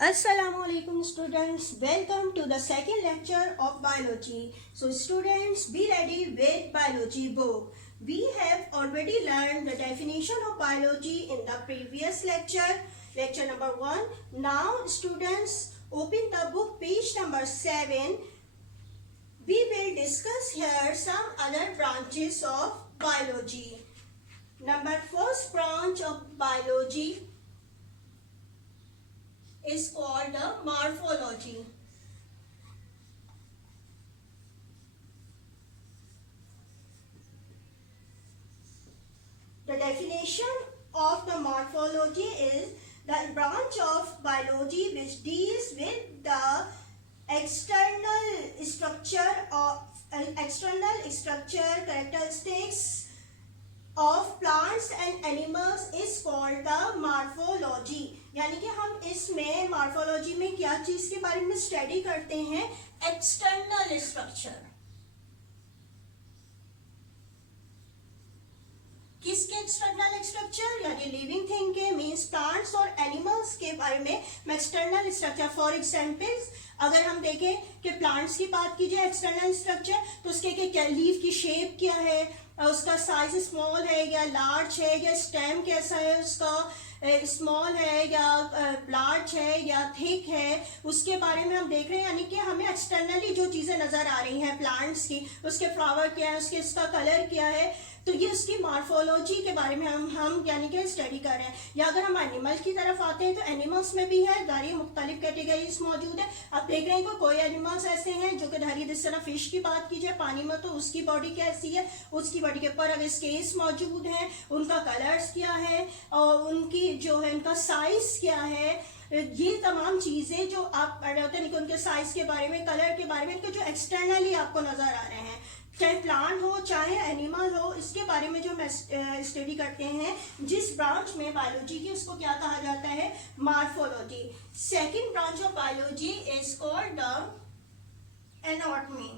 Assalamualaikum students, welcome to the second lecture of biology. So students, be ready with biology book. We have already learned the definition of biology in the previous lecture, lecture number 1. Now students, open the book page number 7. We will discuss here some other branches of biology. First branch of biology is called the morphology. The definition of the morphology is the branch of biology which deals with the external structure characteristics of plants and animals is called the morphology. यानी कि हम इसमें morphology में क्या चीज के बारे में स्टडी करते हैं? External structure. किसके एक्सटर्नल स्ट्रक्चर? यानी लिविंग थिंग के, मीन्स प्लांट्स और एनिमल्स के बारे में एक्सटर्नल स्ट्रक्चर. फॉर एग्जाम्पल अगर हम देखें कि प्लांट्स की बात की जाए एक्सटर्नल स्ट्रक्चर, तो उसके क्या लीफ की शेप क्या है, उसका साइज स्मॉल है या लार्ज है, या स्टेम कैसा है उसका, स्मॉल है या लार्ज है या थिक है, उसके बारे में हम देख रहे हैं. यानी कि हमें एक्सटर्नली जो चीजें नजर आ रही हैं प्लांट्स की, उसके फ्लावर क्या है, उसका कलर क्या है, तो ये उसकी मॉर्फोलॉजी के बारे में हम यानी कि स्टडी कर रहे हैं. या अगर हम एनिमल की तरफ आते हैं तो एनिमल्स में भी है सारी मुख्तलिफ कैटेगरीज मौजूद है. आप देख रहे हैं कोई एनिमल्स ऐसे हैं जो कि धारी, जिस तरह फिश की बात की जाए पानी में, तो उसकी बॉडी कैसी है, उसकी बॉडी के ऊपर अगर स्केल्स मौजूद हैं, उनका कलर्स क्या है और उनकी जो है उनका साइज क्या है, ये तमाम चीजें जो आप पढ़ रहे होते हैं उनके साइज के बारे में, कलर के बारे में, इनके जो एक्सटर्नली आपको नजर आ रहे हैं, चाहे प्लांट हो चाहे एनिमल हो, इसके बारे में जो स्टडी करते हैं जिस ब्रांच में बायोलॉजी की, उसको क्या कहा जाता है? Morphology. Second branch of biology is called the anatomy.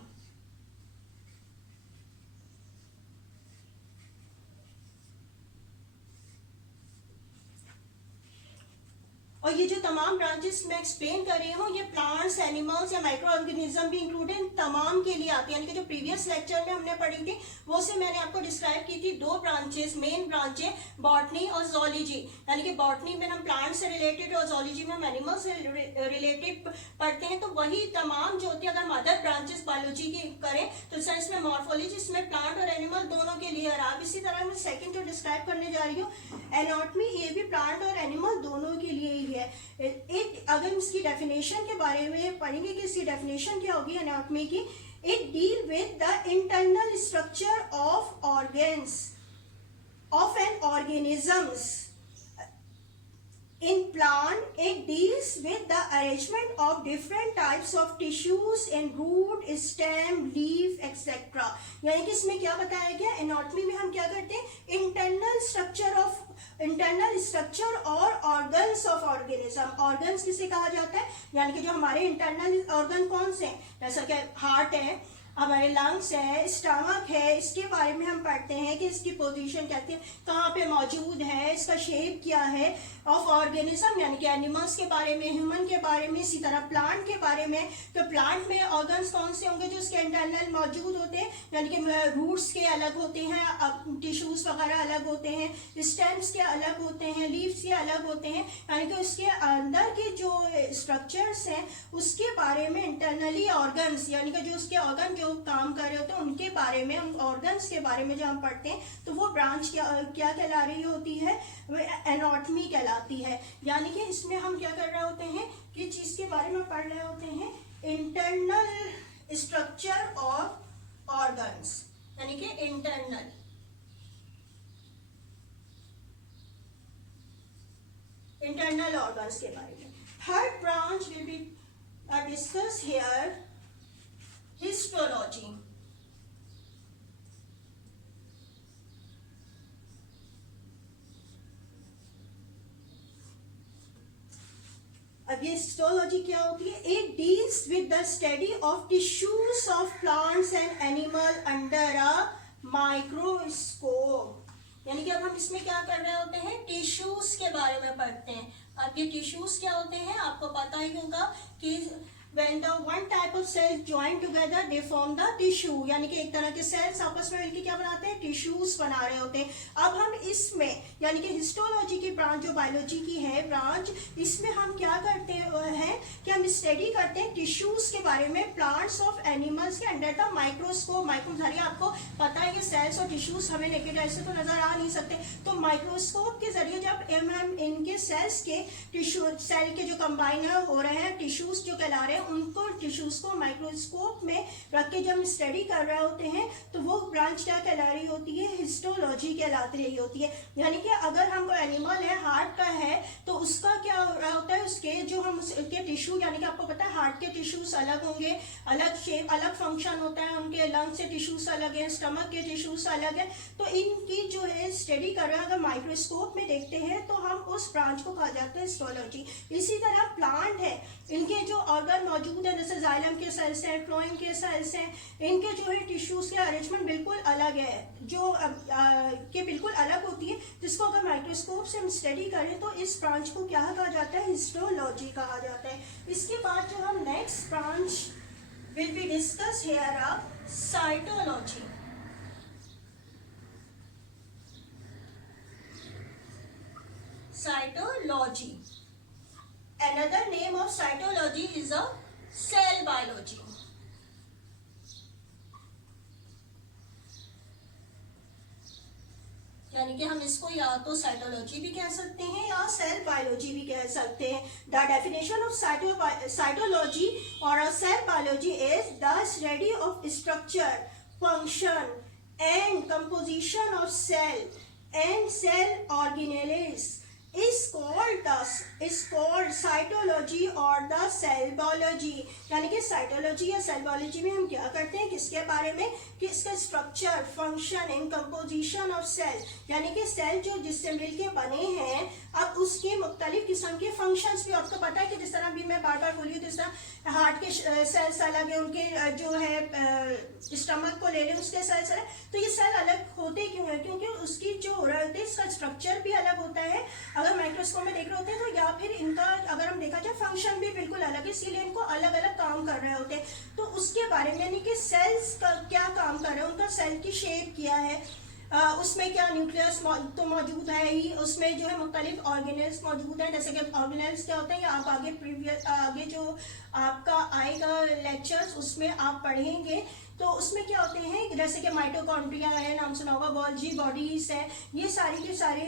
और ये जो तमाम ब्रांचेस मैं एक्सप्लेन कर रही हूँ, ये प्लांट्स, एनिमल्स या माइक्रो ऑर्गेनिज्म भी इंक्लूडेड तमाम के लिए आती है. यानी कि जो प्रीवियस लेक्चर में हमने पढ़ी थी वो से मैंने आपको डिस्क्राइब की थी दो ब्रांचेस, मेन ब्रांचेस, बॉटनी और जोलॉजी. यानी कि बॉटनी में हम प्लांट से रिलेटेड और जोलॉजी में हम एनिमल से रिलेटेड पढ़ते हैं. तो वही तमाम जो होती है, अगर हम अदर ब्रांचेस बायोलॉजी की करें तो इसमें मॉर्फोलॉजी, इसमें प्लांट और एनिमल दोनों के लिए. और आप इसी तरह मैं सेकेंड जो डिस्क्राइब करने जा रही हूँ एनाटॉमी, ये भी प्लांट और एनिमल दोनों के लिए ही है. एक अगर इसकी डेफिनेशन के बारे में पढ़ेंगे कि इसकी डेफिनेशन क्या होगी एनाटॉमी की. It deal with the internal structure of organs of N organisms. In plant, it deals with the arrangement of different types of tissues in root, stem, leaf, etc. यानी कि इसमें क्या बताया गया, एनाटॉमी में हम क्या करते हैं? इंटरनल स्ट्रक्चर और ऑर्गन्स ऑफ ऑर्गेनिज्म. ऑर्गन्स किसे कहा जाता है? यानी कि जो हमारे इंटरनल ऑर्गन कौन से हैं, जैसा कि हार्ट है, हमारे लंग्स है, स्टमक है, इसके बारे में हम पढ़ते हैं कि इसकी पोजीशन कहते हैं, कहाँ पे मौजूद है, इसका शेप क्या है. ऑफ ऑर्गेनिज्म यानी कि एनिमल्स के बारे में, ह्यूमन के बारे में, इसी तरह प्लांट के बारे में. तो प्लांट में ऑर्गन्स कौन से होंगे जो उसके इंटरनल मौजूद होते हैं? यानी कि रूट्स के अलग होते हैं, टिश्यूज वगैरह अलग होते हैं, स्टेम्स के अलग होते हैं, लीव्स के अलग होते हैं. यानी कि उसके अंदर के जो स्ट्रक्चर्स हैं उसके बारे में इंटरनली ऑर्गन्स, यानी कि जो उसके ऑर्गन जो काम कर रहे होते हैं उनके बारे में, हम ऑर्गन्स के बारे में जो हम पढ़ते हैं, तो वो ब्रांच क्या कहला रही होती है? वो एनाटॉमी कहलाती है. यानी कि इसमें हम क्या कर रहे होते हैं कि चीज के बारे में पढ़ रहे होते हैं इंटरनल स्ट्रक्चर ऑफ ऑर्गन्स, यानी कि इंटरनल ऑर्गन्स के बारे में. Third branch will be discuss here histology. अब ये हिस्टोलॉजी क्या होती है? It deals with the study of tissues of plants and animal under a microscope. यानी कि अब हम इसमें क्या कर रहे होते हैं, टिश्यूज के बारे में पढ़ते हैं अब ये टिश्यूज क्या होते हैं, आपको पता ही होगा कि when the one type of cells join together they form the tissue, यानी कि एक तरह के सेल्स आपस में मिलकर क्या बनाते हैं, टिश्यूज बना रहे होते हैं। अब हम इसमें यानी कि हिस्टोलॉजी की ब्रांच जो बायोलॉजी की है ब्रांच, इसमें हम क्या करते हैं कि हम स्टडी करते हैं टिश्यूज के बारे में, प्लांट्स ऑफ एनिमल्स के अंडर द माइक्रोस्कोप। माइक्रोस्कोप आपको पता है कि सेल्स और टिश्यूज हमें नेकेड आई से तो नजर आ नहीं सकते, तो माइक्रोस्कोप के जरिए जब हम इनके सेल्स के टिश्यू सेल के जो कंबाइनर हो रहे हैं टिश्यूज जो कहला रहे हैं उनको टिश्यूज को माइक्रोस्कोप में रख के जब स्टडी कर रहे होते हैं तो वो ब्रांच क्या कहला रही होती है, हिस्टोलॉजी कहलाती रही होती है। यानी कि अगर हम कोई एनिमल है हार्ट का है तो उसका क्या हो रहा होता है, उसके जो हम उसके टिश्यू यानी कि आपको पता है हार्ट के टिश्यूज अलग होंगे, अलग शेप अलग फंक्शन होता है उनके, लंग से टिश्यूज अलग है, स्टमक के टिश्यूज अलग है, तो इनकी जो है स्टडी कर रहे हैं अगर माइक्रोस्कोप में देखते हैं तो हम उस ब्रांच को कहा जाता है हिस्टोलॉजी। इसी तरह प्लांट है, इनके जो ऑर्गन मौजूद है जैसे जाइलम के सेल्स हैं, फ्लोएम के सेल्स हैं, इनके जो है टिश्यूज के अरेंजमेंट बिल्कुल अलग है, जो के बिल्कुल अलग होती है, जिसको अगर माइक्रोस्कोप से हम स्टडी करें तो इस ब्रांच को क्या कहा जाता है, हिस्टोलॉजी कहा जाता है। इसके बाद जो हम next branch will be discuss here अब cytology. Cytology, another name of cytology is a cell biology. यानी कि हम इसको या तो साइटोलॉजी भी कह सकते हैं या सेल बायोलॉजी भी कह सकते हैं। द डेफिनेशन ऑफ साइटोलॉजी और a cell biology is the study of structure, function and composition of cell and cell organelles is called cytology or the cell biology। यानी कि साइटोलॉजी या सेल बायोलॉजी में हम क्या करते हैं, किसके बारे में, कि इसका structure, function and composition of cell, यानी कि सेल जो जिससे मिलके बने हैं अब उसके मुख्तलिफ किस्म के फंक्शंस भी आपको पता है कि जिस तरह भी मैं बार बार बोली हूँ, जिस तरह हार्ट के सेल्स अलग है, उनके जो है स्टमक को ले लें उसके सेल्स अलग, तो ये सेल अलग होते क्यों है, क्योंकि उसकी जो हो रहा होता है इसका स्ट्रक्चर भी अलग होता है अगर माइक्रोस्कोप में देख रहे होते हैं तो, या फिर इनका अगर हम देखा जाए फंक्शन भी बिल्कुल अलग है, इसीलिए इनको अलग अलग काम कर रहे होते हैं। तो उसके बारे में यानी कि सेल्स का क्या काम कर रहे हैं, उनका सेल की शेप क्या है, उसमें क्या न्यूक्लियस तो मौजूद है ही, उसमें जो है मुख्तलिफ ऑर्गेनेल्स मौजूद हैं, जैसे कि ऑर्गेनेल्स क्या होते हैं, आप आगे जो आपका आएगा लेक्चर्स उसमें आप पढ़ेंगे, तो उसमें क्या होते हैं जैसे कि माइटोकॉन्ड्रिया है, नाम सुना होगा, गोल्जी बॉडीज है, ये सारी के सारे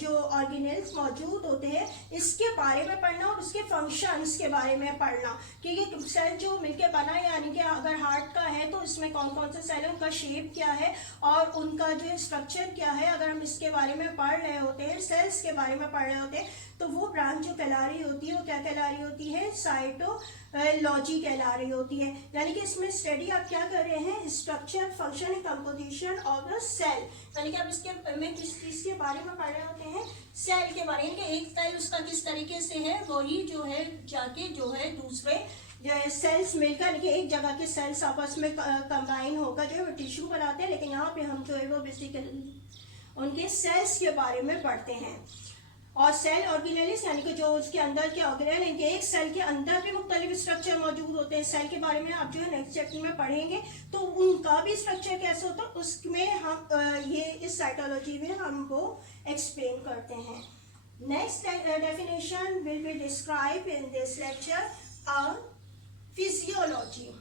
जो ऑर्गेनेल्स मौजूद होते हैं इसके बारे में पढ़ना और उसके फंक्शंस के बारे में पढ़ना कि ये सेल जो मिलके बना है, यानी कि अगर हार्ट का है तो इसमें कौन कौन से सेल है, उनका शेप क्या है और उनका जो स्ट्रक्चर क्या है, अगर हम इसके बारे में पढ़ रहे होते हैं, सेल्स के बारे में पढ़ रहे होते हैं, तो वो ब्रांच जो कहला रही होती है वो क्या कहला रही होती है, साइटोलॉजी कहला रही होती है। यानी कि इसमें स्टडी आप क्या कर रहे हैं, structure, function and composition of the cell, यानी कि आप इसके में किस चीज के बारे में पढ़ रहे होते हैं, सेल के बारे में, एक सेल उसका किस तरीके से है, वही जो है जाके जो है दूसरे जो है सेल्स मिलकर कि एक जगह के सेल्स आपस में कंबाइन होकर जो है वो टिश्यू बनाते हैं, लेकिन यहाँ पे हम जो है वो बेसिकली उनके सेल्स के बारे में पढ़ते हैं। और सेल ऑर्गेनेल्स यानी कि जो उसके अंदर के ऑर्गेनेल हैं, एक सेल के अंदर भी मुख्तलिफ स्ट्रक्चर मौजूद होते हैं, सेल के बारे में आप जो है नेक्स्ट चैप्टर में पढ़ेंगे, तो उनका भी स्ट्रक्चर कैसे होता है उसमें हम ये इस साइटोलॉजी में हम वो एक्सप्लेन करते हैं। Next definition will be describe in this lecture physiology.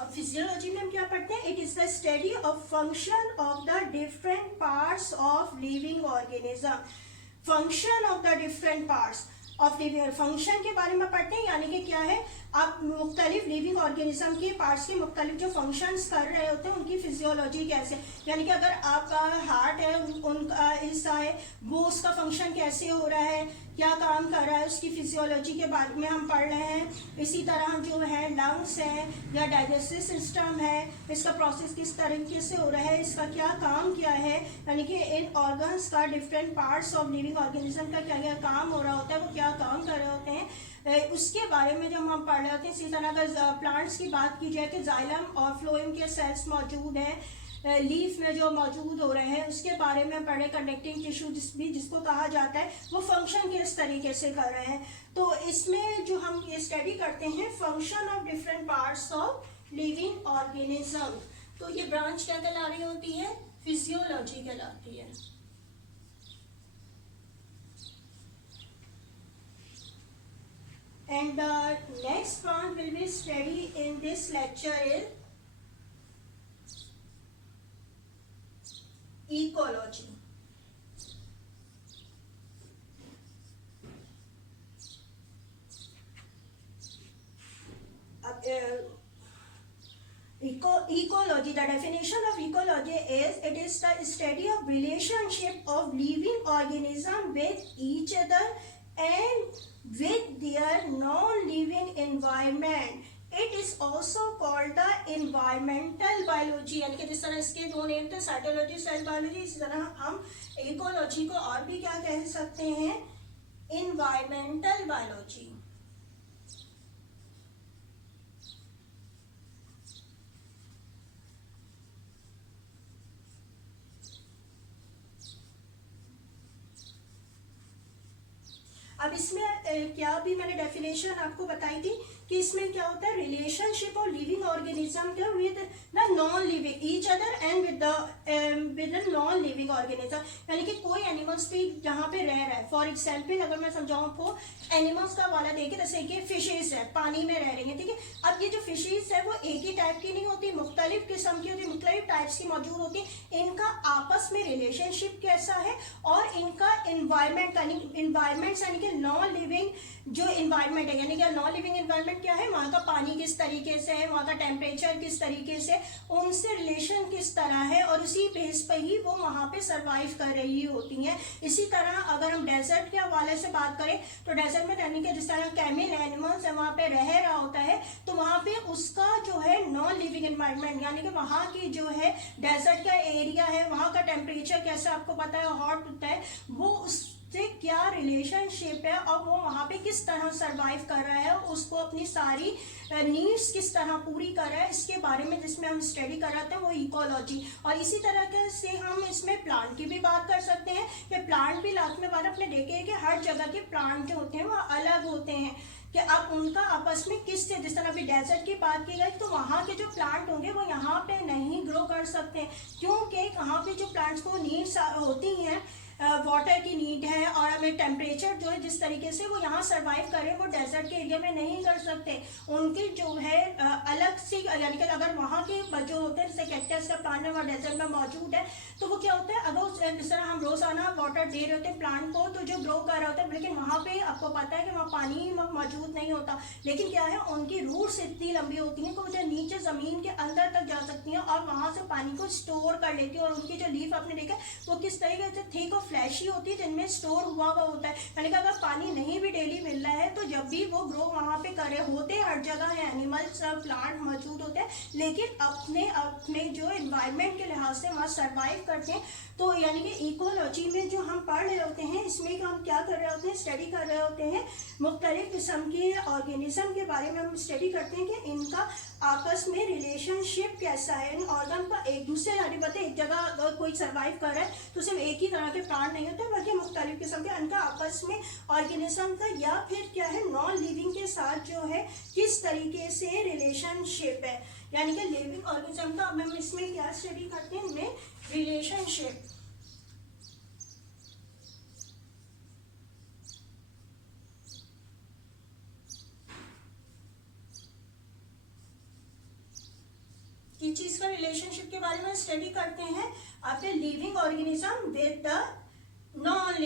अब फिजियोलॉजी में हम क्या पढ़ते हैं, it is the study of function of the different parts of living organism. Function of the different parts of living, function के बारे में पढ़ते हैं, यानी कि क्या है, आप मुख्तलिफ लिविंग ऑर्गेनिज्म के पार्ट्स के मुख्तलिफ जो फंक्शंस कर रहे होते हैं उनकी फिजियोलॉजी कैसे, यानी कि अगर आपका हार्ट है उनका हिस्सा है वो उसका फंक्शन कैसे हो रहा है, क्या काम कर रहा है, उसकी फिजियोलॉजी के बारे में हम पढ़ रहे हैं। इसी तरह जो है लंग्स है या डाइजेस्टिव सिस्टम है, इसका प्रोसेस किस तरीके से हो रहा है, इसका क्या काम क्या है, यानी कि इन ऑर्गन्स का, different parts of living organism का क्या क्या काम हो रहा होता है, वो क्या काम कर रहे होते हैं, उसके बारे में जब हम पढ़ रहे होते हैं। इसी तरह अगर प्लांट्स की बात की जाए कि जाइलम और फ्लोएम के सेल्स मौजूद हैं लीफ में जो मौजूद हो रहे हैं, उसके बारे में पढ़े। कनेक्टिंग टिश्यू जिसको कहा जाता है, वो फंक्शन किस तरीके से कर रहे हैं। तो इसमें जो हम ये स्टडी करते हैं function of different parts of living organism, तो ये ब्रांच क्या कहला रही होती है, फिजियोलॉजी कहलाती है। And the next part will be study in this lecture is ecology. Ecology, the definition of ecology is, it is the study of relationship of living organism with each other and with their non-living environment. It is also called the environmental biology, यानी कि जिस तरह इसके दो name थे, cytology, cell biology, इसी तरह हम इकोलॉजी को और भी क्या कह सकते हैं, environmental biology। अब इसमें क्या भी मैंने डेफिनेशन आपको बताई थी कि इसमें क्या होता है, रिलेशनशिप ऑफ लिविंग ऑर्गेनिज्म का with the non living each other and with the non living organism, यानी कि कोई एनिमल्स भी जहाँ पे रह रहा है। फॉर एग्जाम्पल अगर मैं समझाऊँ आपको, एनिमल्स का वाला देखिए, जैसे कि फिशेज है, पानी में रह रही है, ठीक है। अब ये जो फिशेज है वो एक ही टाइप की नहीं होती, मुख्तलिफ किस्म की होती, मुख्तलिफ टाइप्स की मौजूद होती। इनका आपस में रिलेशनशिप कैसा है और इनका इन्वायरमेंट यानी कि नॉन लिविंग जो इन्वायरमेंट है, यानी कि नॉन लिविंग इन्वायरमेंट क्या है, वहाँ का पानी किस तरीके से है, वहाँ का टेम्परेचर किस तरीके से, उनसे रिलेशन किस तरह है, और उसी बेस पर ही वो वहाँ पे सरवाइव कर रही होती हैं। इसी तरह अगर हम डेजर्ट के हवाले से बात करें तो डेजर्ट में यानी कि जिस तरह कैमिल एनिमल्स है वहाँ पे रह रहा होता है, तो वहाँ पे उसका जो है नॉन लिविंग एनवायरनमेंट, यानी कि वहाँ की जो है डेजर्ट का एरिया है, वहाँ का टेम्परेचर कैसा आपको पता है, हॉट होता है, वो उससे क्या रिलेशनशिप है और वो वहाँ पे किस तरह सरवाइव कर रहा है, उसको अपनी सारी नीड्स किस तरह पूरी कर रहा है, इसके बारे में जिसमें हम स्टडी कर रहे हैं वो इकोलॉजी। और इसी तरह से हम इसमें प्लांट की भी बात कर सकते हैं कि प्लांट भी लास्ट में बार अपने देखे हैं कि हर जगह के प्लांट जो होते हैं वो अलग होते हैं कि अब उनका आपस में किस से, जिस तरह अभी डेजर्ट की बात की गई तो वहाँ के जो प्लांट होंगे वो यहाँ पे नहीं ग्रो कर सकते, क्योंकि वहाँ पे जो प्लांट्स को नीड्स होती हैं, वाटर की नीड है और हमें टेम्परेचर जो है जिस तरीके से वो यहाँ सरवाइव करें वो डेजर्ट के एरिया में नहीं कर सकते। उनकी जो है अलग सी, यानी कि अगर वहाँ के जो होते हैं जैसे कैक्टस का प्लांट है वहाँ डेजर्ट में मौजूद है, तो वो क्या होता है, अगर जिस तरह हम रोजाना वाटर दे रहे होते हैं प्लांट को तो जो ग्रो कर रहा होता है, लेकिन वहाँ पे आपको पता है कि वहाँ पानी मौजूद नहीं होता, लेकिन क्या है उनकी रूट्स इतनी लंबी होती हैं कि वो जो नीचे जमीन के अंदर तक जा सकती हैं और वहाँ से पानी को स्टोर कर लेती है। और उनकी जो लीफ आपने देखा वो किस तरीके से थिक और फ्लैशी होती है जिनमें स्टोर हुआ होता है, यानी कि अगर पानी नहीं भी डेली मिल रहा है तो जब भी वो ग्रो वहाँ पे करे होते हर जगह है, एनिमल्स प्लांट मौजूद होते हैं, लेकिन अपने अपने जो एनवायरनमेंट के लिहाज से वहाँ सरवाइव करते हैं। तो यानी कि इकोलॉजी में जो हम पढ़ रहे होते हैं इसमें हम क्या कर रहे होते हैं, स्टडी कर रहे होते हैं मुख्तलिफ किस्म के ऑर्गेनिज्म के बारे में हम स्टडी करते हैं कि इनका आपस में रिलेशनशिप कैसा है। इन ऑर्गन का एक दूसरे यानी पता एक जगह अगर कोई सर्वाइव कर रहा है तो सिर्फ एक ही तरह के प्लांट नहीं होते बल्कि मुख्तलिफ किस्म के इनका आपस में ऑर्गेनिज्म का या फिर क्या है नॉन लिविंग के साथ जो है किस तरीके से रिलेशनशिप है, यानी कि लिविंग ऑर्गेनिज्म का हम इसमें क्या स्टडी करते हैं, इनमें रिलेशनशिप। किस चीज का रिलेशनशिप के बारे में स्टडी करते हैं, आपके living organism with the non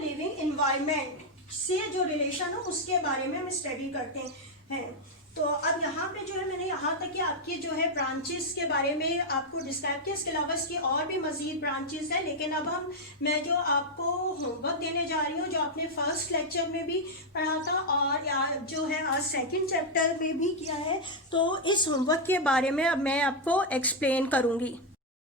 living environment से जो रिलेशन हो उसके बारे में हम स्टडी करते हैं। तो अब यहाँ पे जो है मैंने यहाँ तक कि आपकी जो है ब्रांचेस के बारे में आपको डिस्क्राइब किया। इसके अलावा इसकी और भी मजीद ब्रांचेस है, लेकिन अब मैं जो आपको होमवर्क देने जा रही हूँ, जो आपने फर्स्ट लेक्चर में भी पढ़ा था और जो है आज सेकंड चैप्टर में भी किया है, तो इस होमवर्क के बारे में अब मैं आपको एक्सप्लेन करूँगी।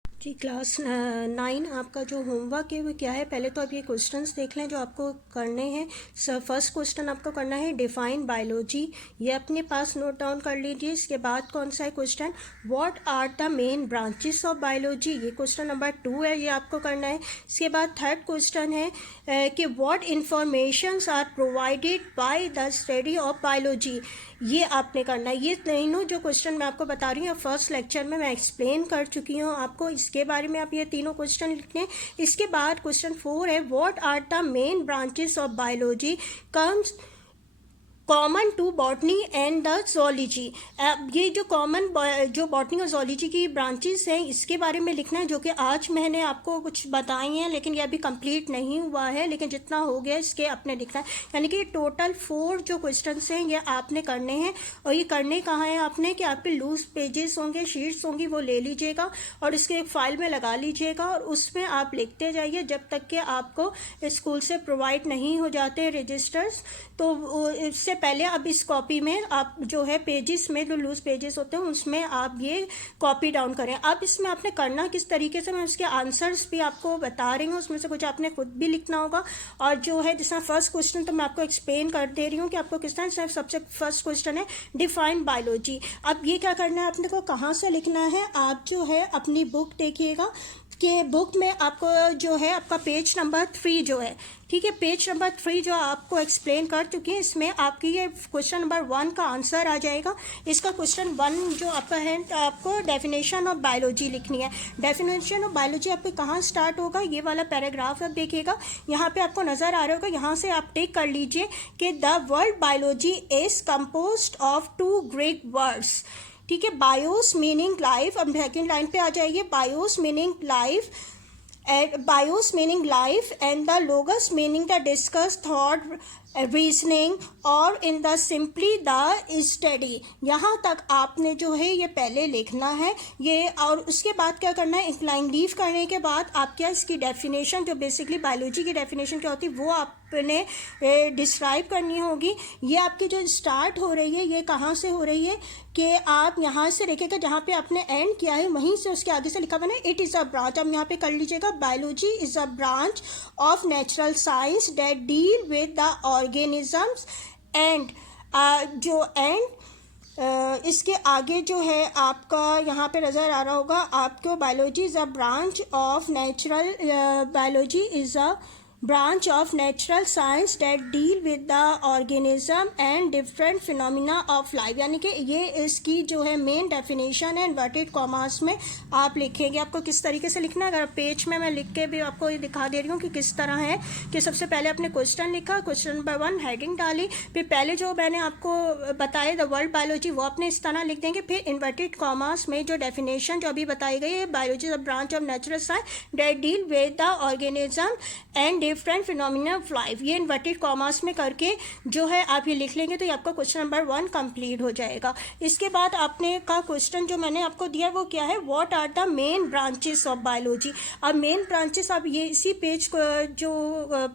जी, क्लास 9 आपका जो होमवर्क है वो क्या है, पहले तो आप ये क्वेश्चंस देख लें जो आपको करने हैं। फर्स्ट क्वेश्चन आपको करना है डिफाइन बायोलॉजी, ये अपने पास नोट डाउन कर लीजिए। इसके बाद कौन सा है question, what are the main branches of biology, ये क्वेश्चन नंबर 2 है, ये आपको करना है। इसके बाद थर्ड क्वेश्चन है कि what informations are provided by the study of biology, ये आपने करना है। ये तीनों जो क्वेश्चन मैं आपको बता रही हूँ फर्स्ट लेक्चर में मैं एक्सप्लेन कर चुकी हूँ आपको, इसके बारे में आप ये तीनों क्वेश्चन लिखने हैं। इसके बाद क्वेश्चन 4 है what are the main branches of biology comes common to botany and the zoology। ये जो कॉमन जो बॉटनी और zoology की ब्रांचेस हैं इसके बारे में लिखना है, जो कि आज मैंने आपको कुछ बताई हैं लेकिन ये अभी कंप्लीट नहीं हुआ है, लेकिन जितना हो गया इसके अपने लिखना है। यानी कि टोटल 4 जो क्वेश्चंस हैं ये आपने करने हैं, और ये करने कहाँ हैं आपने कि आपके लूज पेजेस होंगे, शीट्स होंगी, वो ले लीजिएगा और इसके एक फाइल में लगा लीजिएगा और उसमें आप लिखते जाइए जब तक कि आपको स्कूल से प्रोवाइड नहीं हो जाते रजिस्टर्स। तो इससे पहले अब इस कॉपी में आप जो है पेजेस में जो लूज पेजेस होते हैं उसमें आप ये कॉपी डाउन करें। अब इसमें आपने करना किस तरीके से, मैं उसके आंसर्स भी आपको बता रही हूँ, उसमें से कुछ आपने खुद भी लिखना होगा। और जो है जिस तरह फर्स्ट क्वेश्चन तो मैं आपको एक्सप्लेन कर दे रही हूँ कि आपको किस तरह, सबसे फर्स्ट क्वेश्चन है डिफाइन बायोलॉजी। अब ये क्या करना है आपने को, कहाँ से लिखना है, आप जो है अपनी बुक देखिएगा कि बुक में आपको जो है आपका पेज नंबर 3 जो है, ठीक है, पेज नंबर 3 जो आपको एक्सप्लेन कर चुकी है, इसमें आपकी ये क्वेश्चन नंबर 1 का आंसर आ जाएगा। इसका क्वेश्चन 1 जो आपका है, आपको डेफिनेशन ऑफ बायोलॉजी लिखनी है। डेफिनेशन ऑफ बायोलॉजी आपको कहाँ स्टार्ट होगा, ये वाला पैराग्राफ आप देखिएगा, यहाँ पे आपको नज़र आ रहा होगा, यहाँ से आप टिक कर लीजिए कि the word biology is composed of 2 Greek words, ठीक है। बायोस मीनिंग लाइफ, अब सेकेंड लाइन पे आ जाइए, bios meaning life and the logos meaning the discuss, thought, reasoning और in the simply the study. यहाँ तक आपने जो है ये पहले लिखना है ये, और उसके बाद क्या करना है, एक लाइन लीव करने के बाद आप क्या इसकी डेफिनेशन जो बेसिकली बायोलॉजी की डेफिनेशन क्या होती है वो आपने डिस्क्राइब करनी होगी। ये आपकी जो स्टार्ट हो रही है ये कहाँ से हो रही है कि आप यहाँ से देखिएगा जहाँ पे आपने एंड किया है वहीं से उसके आगे से लिखा हुआ है इट इज़ अ ब्रांच। अब यहाँ पे कर लीजिएगा biology is a branch of natural science that deal with the organisms and जो एंड इसके आगे जो है आपका यहाँ पे नज़र आ रहा होगा आपको biology is a branch of natural, biology is a branch of natural science that deal with the organism and different phenomena of life। यानी कि ये इसकी जो है मेन डेफिनेशन है, इन्वर्टेड कॉमास में आप लिखेंगे। आपको किस तरीके से लिखना है, अगर पेज में मैं लिख के भी आपको ये दिखा दे रही हूँ कि किस तरह है कि सबसे पहले आपने क्वेश्चन लिखा, क्वेश्चन नंबर 1 हेडिंग डाली, फिर पहले जो मैंने आपको बताया द वर्ल्ड बायोलॉजी वो आपने इस तरह लिख देंगे, फिर इन्वर्टेड कॉमास में जो डेफिनेशन जो अभी बताई गई है biology the branch of natural science that deal with the organism and different phenomena of life, ये इन्वर्टेड कॉमास में करके जो है आप ये लिख लेंगे तो ये आपका क्वेश्चन नंबर 1 कंप्लीट हो जाएगा। इसके बाद आपने का क्वेश्चन जो मैंने आपको दिया वो क्या है, what are the main branches of biology. अब मेन ब्रांचेस आप ये इसी पेज को जो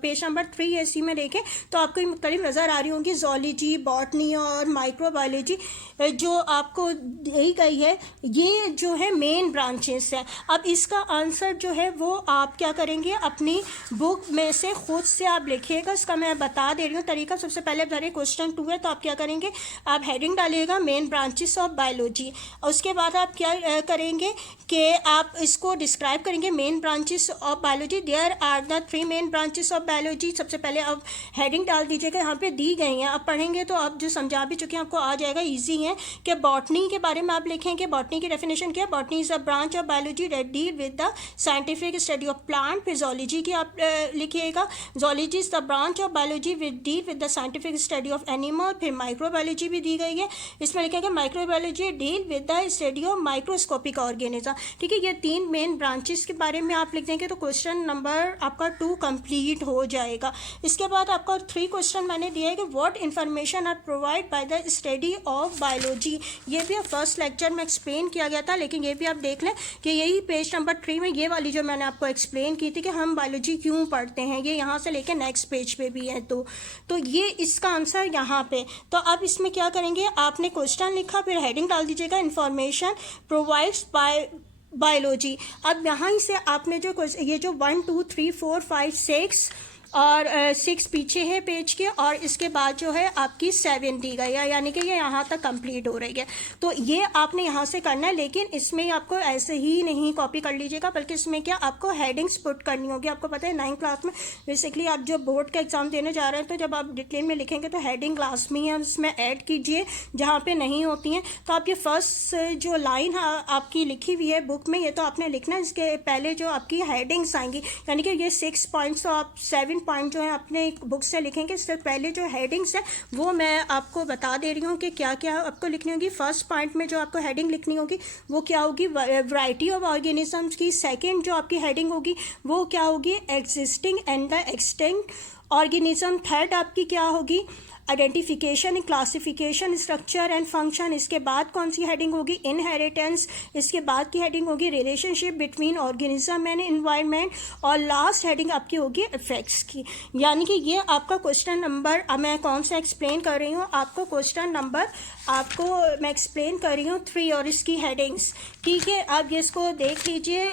पेज नंबर 3 है इसी में देखें तो आपको मुख्तलिफ नज़र आ रही होंगी, जोलॉजी, बॉटनी और माइक्रोबायोलॉजी जो आपको दी गई है, ये जो है मेन ब्रांचेस है। अब इसका आंसर जो है वो आप क्या करेंगे अपनी बुक में से खुद से आप लिखिएगा, इसका मैं बता दे रही हूँ तरीका। सबसे पहले धरे क्वेश्चन 2 है तो आप क्या करेंगे, आप हेडिंग डालिएगा मेन ब्रांचेस ऑफ बायोलॉजी, और उसके बाद आप क्या करेंगे कि आप इसको डिस्क्राइब करेंगे main branches of biology. There are the 3 main branches of biology. सबसे पहले आप हेडिंग डाल दीजिएगा, यहाँ पे दी गई हैं, आप पढ़ेंगे तो आप जो समझा भी चुके हैं आपको आ जाएगा, ईजी है। कि बॉटनी के बारे में आप लिखेंगे, बॉटनी की डेफिनेशन क्या है, botany is a branch of biology that deal with the scientific study of plant. फिर जोलॉजी की आप लिख लिखिएगा। zoology is the branch of biology which deal with the scientific study of animal। फिर microbiology भी दी गई है, इसमें लिखेंगे microbiology deal with the study of microscopic organism. ठीक है, ये 3 मेन ब्रांचेस के बारे में आप लिख देंगे तो क्वेश्चन नंबर आपका 2 कंप्लीट हो जाएगा। इसके बाद आपका 3 क्वेश्चन मैंने दिया है कि what information are provide by the study of biology. ये भी फर्स्ट लेक्चर में एक्सप्लेन किया गया था, लेकिन ये भी आप देख लें कि यही पेज नंबर 3 में ये वाली जो मैंने आपको एक्सप्लेन की थी कि हम बायोलॉजी क्यों पढ़ते हैं, ये यहाँ से लेकर नेक्स्ट पेज पे भी है। तो ये इसका आंसर यहाँ पे। तो अब इसमें क्या करेंगे, आपने क्वेश्चन लिखा, फिर हेडिंग डाल दीजिएगा इन्फॉर्मेशन प्रोवाइड्स बाय बायोलॉजी। अब यहाँ से आपने जो ये जो 1 2 3 4 5 6 और 6 पीछे है पेज के, और इसके बाद जो है आपकी 7 दी गई है, यानी कि ये यहाँ तक कंप्लीट हो रही है। तो ये आपने यहाँ से करना है, लेकिन इसमें आपको ऐसे ही नहीं कॉपी कर लीजिएगा, बल्कि इसमें क्या आपको हेडिंग्स पुट करनी होगी। आपको पता है 9th क्लास में बेसिकली आप जो बोर्ड का एग्जाम देने जा रहे हैं, तो जब आप डिटेल में लिखेंगे तो हेडिंग क्लास में ही उसमें ऐड कीजिए जहाँ पे नहीं होती हैं। तो आप ये फर्स्ट जो लाइन आपकी लिखी हुई है बुक में, ये तो आपने लिखना है। इसके पहले जो आपकी हेडिंग्स आएंगी, यानी कि ये 6 पॉइंट्स, तो आप 7 पॉइंट जो है अपने बुक से लिखेंगे। इससे पहले जो हेडिंग्स है वो मैं आपको बता दे रही हूँ कि क्या क्या आपको लिखनी होगी। फर्स्ट पॉइंट में जो आपको हेडिंग लिखनी होगी वो क्या होगी, वैरायटी ऑफ ऑर्गेनिजम्स की। सेकंड जो आपकी हेडिंग होगी वो क्या होगी, existing and the extinct organism. Third आपकी क्या होगी, identification, classification, structure and function. इसके बाद कौन सी हेडिंग होगी, इनहेरिटेंस। इसके बाद की हेडिंग होगी relationship between organism and environment, और लास्ट हेडिंग आपकी होगी इफेक्ट्स की। यानी कि ये आपका क्वेश्चन नंबर, अब मैं कौन सा एक्सप्लेन कर रही हूँ आपको, क्वेश्चन नंबर आपको मैं एक्सप्लेन कर रही हूँ 3 और इसकी हेडिंग्स। ठीक है, अब ये इसको देख लीजिए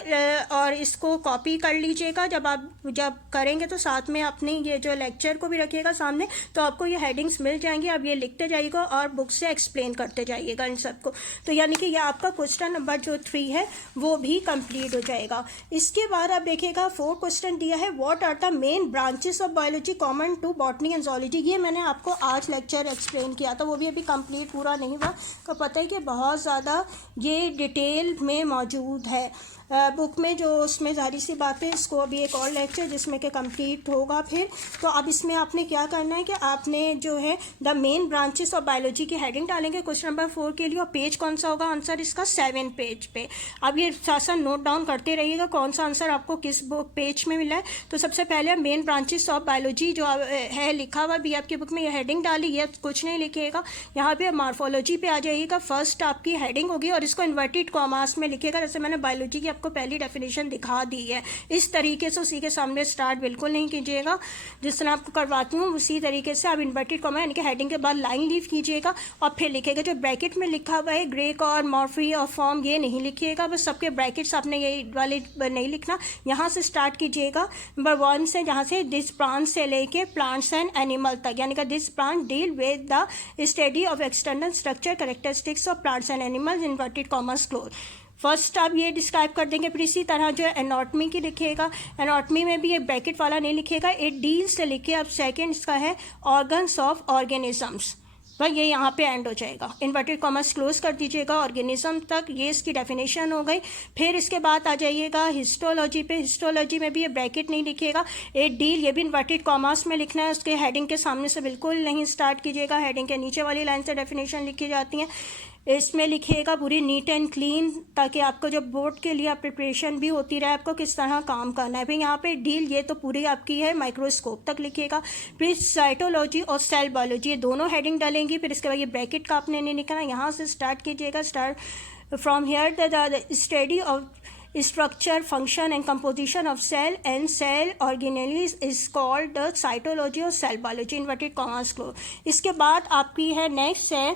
और इसको कॉपी कर लीजिएगा। जब करेंगे तो साथ में अपने ये जो लेक्चर को भी रखिएगा सामने, तो आपको ये हेडिंग्स मिल जाएंगी। अब ये लिखते जाइएगा और बुक से एक्सप्लेन करते जाइएगा इन सबको। तो यानी कि ये आपका क्वेश्चन नंबर जो 3 है वो भी कंप्लीट हो जाएगा। इसके बाद आप देखिएगा 4 क्वेश्चन दिया है, what are the main branches of biology common to botany and zoology. ये मैंने आपको आज लेक्चर एक्सप्लेन किया था, वो भी अभी कंप्लीट पूरा नहीं हुआ। तो पता है कि बहुत ज़्यादा ये डिटेल में मौजूद है बुक में, जो उसमें जारी सी बात है। इसको अभी एक और लेक्चर जिसमें कि कंप्लीट होगा फिर। तो अब इसमें आपने क्या करना है कि आपने जो है the main branches of biology की हेडिंग डालेंगे क्वेश्चन नंबर 4 के लिए, और पेज कौन सा होगा, आंसर इसका 7 पेज पे। अब ये साथ साथ नोट डाउन करते रहिएगा कौन सा आंसर आपको किस बुक पेज में मिला है। तो सबसे पहले मेन ब्रांचेस ऑफ बायोलॉजी जो है लिखा हुआ भी आपकी बुक में, ये हेडिंग डाली, ये कुछ नहीं लिखिएगा। यहाँ पे मार्फोलॉजी पे आ जाइएगा, फर्स्ट आपकी हेडिंग होगी और इसको इन्वर्टेड कॉमास में लिखिएगा। जैसे मैंने बायोलॉजी की आपको पहली डेफिनेशन दिखा दी है, इस तरीके से उसी के सामने स्टार्ट बिल्कुल नहीं कीजिएगा। जिस तरह आपको करवाती हूँ उसी तरीके से आप इन्वर्टेड कॉमा यानी कि हेडिंग के बाद लाइन लीव कीजिएगा और फिर लिखिएगा। जो ब्रैकेट में लिखा हुआ है ग्रेक और मॉर्फी और फॉर्म, ये नहीं लिखिएगा, बस सबके ब्रैकेट्स आपने ये वाले नहीं लिखना। यहाँ से स्टार्ट कीजिएगा नंबर 1 से, जहाँ से दिस प्लांट से लेके प्लांट्स एंड एनिमल तक, यानी कि this plant deal with the study of external structure characteristics of plants and animals, inverted commas close. First आप ये डिस्क्राइब कर देंगे। फिर इसी तरह जो एनाटॉमी की लिखिएगा, एनाटॉमी में भी ये ब्रैकेट वाला नहीं लिखिएगा, इट डील्स से लिखिए। अब सेकेंड इसका है ऑर्गन्स ऑफ ऑर्गेनिजम्स, भाई ये यहाँ पे एंड हो जाएगा, इन्वर्टेड कॉमर्स क्लोज कर दीजिएगा ऑर्गेनिज्म तक। ये इसकी डेफिनेशन हो गई। फिर इसके बाद आ जाइएगा हिस्टोलॉजी पे। हिस्टोलॉजी में भी ये ब्रैकेट नहीं लिखिएगा, एक डील, ये भी इन्वर्टेड कॉमर्स में लिखना है। उसके हेडिंग के सामने से बिल्कुल नहीं स्टार्ट कीजिएगा, हेडिंग के नीचे वाली लाइन से डेफिनेशन लिखी जाती हैं। इसमें लिखिएगा पूरी नीट एंड क्लीन, ताकि आपको जब बोर्ड के लिए प्रिपरेशन भी होती रहे आपको किस तरह काम करना है। फिर यहाँ पे डील, ये तो पूरी आपकी है माइक्रोस्कोप तक लिखिएगा। फिर साइटोलॉजी और सेल बायोलॉजी, ये दोनों हेडिंग डालेंगी। फिर इसके बाद ये ब्रैकेट का आपने नहीं लिखना, यहाँ से स्टार्ट कीजिएगा। Start from here the study of structure, function and composition of cell and cell organelles is called the cytology or cell biology, inverted commas close। इसके बाद आपकी है नेक्स्ट है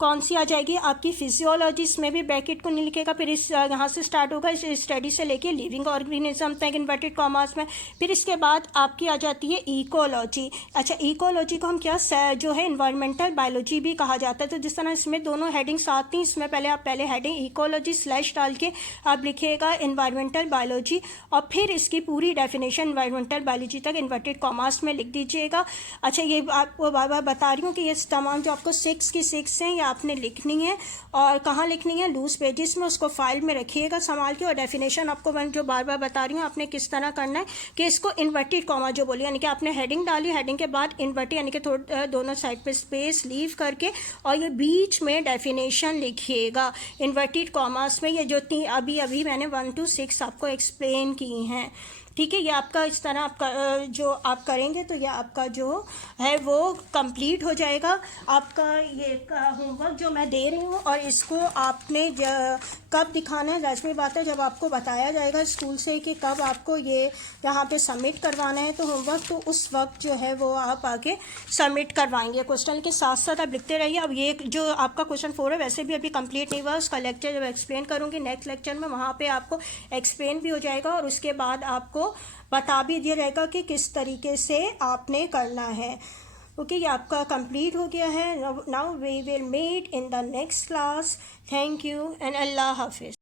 कौन सी आ जाएगी आपकी फिजियोलॉजी, इसमें भी ब्रैकेट को नहीं लिखेगा। फिर इस यहाँ से स्टार्ट होगा इस स्टडी से लेके लिविंग ऑर्गेनिज्म तक, इन्वर्टेड कॉमास में। फिर इसके बाद आपकी आ जाती है इकोलॉजी। अच्छा, इकोलॉजी को हम क्या जो है इन्वायरमेंटल बायोलॉजी भी कहा जाता है। तो जिस तरह इसमें दोनों हेडिंग्स आती हैं, इसमें पहले आप हेडिंग इकोलॉजी स्लैश डाल के आप लिखिएगा इन्वायरमेंटल बायोलॉजी, और फिर इसकी पूरी डेफिनेशन इन्वायरमेंटल बायोलॉजी तक इन्वर्टेड कॉमास में लिख दीजिएगा। अच्छा, ये आपको बार बार बता रही हूँ कि ये तमाम जो आपको 6 की 6 हैं आपने लिखनी है, और कहाँ लिखनी है, लूज पेजेस में, उसको फाइल में रखिएगा संभाल के। और डेफिनेशन आपको मैं जो बार बार बता रही हूँ आपने किस तरह करना है कि इसको इन्वर्टेड कॉमा जो बोली, यानी कि आपने हेडिंग डाली, हेडिंग के बाद इन्वर्टेड यानी कि दोनों साइड पे स्पेस लीव करके और ये बीच में डेफिनेशन लिखिएगा इन्वर्टेड कॉमास में। ये जो अभी मैंने 1 to 6 आपको एक्सप्लेन की हैं, ठीक है। ये आपका इस तरह आपका जो आप करेंगे तो ये आपका जो है वो कंप्लीट हो जाएगा। आपका ये होमवर्क जो मैं दे रही हूँ, और इसको आपने कब दिखाना है, लाजमी बात है जब आपको बताया जाएगा स्कूल से कि कब आपको ये यहाँ पे सबमिट करवाना है तो होमवर्क, तो उस वक्त जो है वो आप आके सबमिट करवाएंगे। क्वेश्चन के साथ साथ आप लिखते रहिए। अब ये जो आपका क्वेश्चन 4 है वैसे भी अभी कंप्लीट नहीं हुआ, उसका लेक्चर जब एक्सप्लेन करूँगी नेक्स्ट लेक्चर में, वहाँ पे आपको एक्सप्लेन भी हो जाएगा और उसके बाद आपको बता भी दिया जाएगा कि किस तरीके से आपने करना है। ओके, ये आपका कंप्लीट हो गया है। Now we will meet in the next class. Thank you and Allah हाफिज़।